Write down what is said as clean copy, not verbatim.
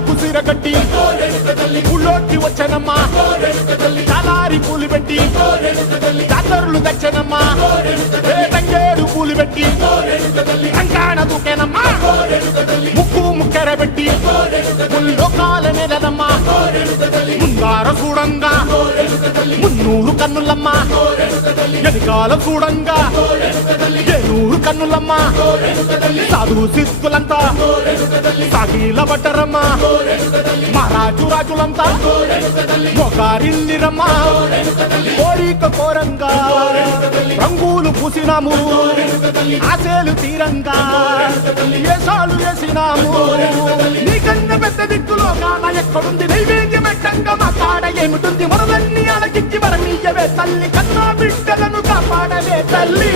ఊళ్ళకు సిరగట్టి ఊళ్ళోకి వచ్చనమ్మా చాలారి పూలు పెట్టి జాతరులు తెచ్చనమ్మా తంగేడు పూలు పెట్టి కంకాణ దూకేనమ్మా ముక్కు ముక్కెర పెట్టి ముల్లోకాల నెలనమ్మా ముందార చూడంగా మున్నూరు కన్నులమ్మా ఎనికాల చూడంగా ఏనూరు కన్నులమ్మా సాధువు సిద్ధులంతా సాగిల బట్టరమ్మా మహారాజు రాజులంతా మొగారిల్లిరమ్మా కోరిక కోరంగా రంగులు పూసినాము ఆశలు తీరంగా ఏసాలు వేసినాము నీకన్నా పెద్ద దిక్కులో కాన ఎక్కడుంది నైవేద్యం పెట్టంగా మా కాడ ఏమిటుంది మనలన్నీ అలకిచ్చి మరణీయవే తల్లి కన్నా బిడ్డలను కాపాడవే తల్లి